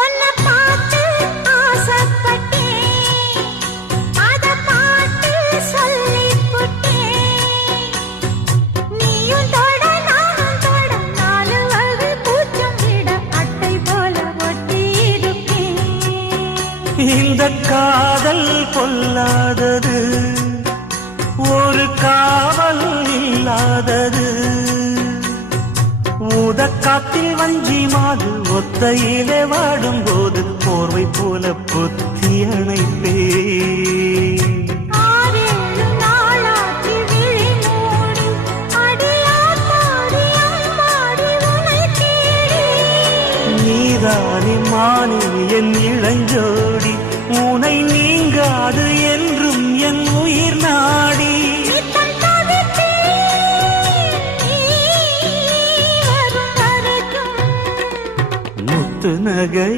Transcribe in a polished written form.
உன்னை பார்த்து ஆசைப்பட்டேன், அத பாட்டு சொல்லிப் புட்டேன். நீயும் தொட நானும் தொட, நாலு வகை பூச்சும் விட அட்டை போல ஒட்டி இருப்பேன். இந்த காதல் பொல்லாதது, ஒரு காவல் இல்லாதது. ஊதக்காத்தில் வஞ்சி மாது ஒத்தையிலே வாடும் போது போர்வை போல பொத்தி அணைப்பே. ஆறேழு நாளாகி விழி மூடி, அடியாத்தாடி அம்மாடி உனை தேடி. நீதானே மானே என் இளஞ்சோடி, உனை நீங்காது என்றும் என் உயிர் நாடி. நித்தம் தவிப்பேன் நீ வரும் வரைக்கும். முத்து நகை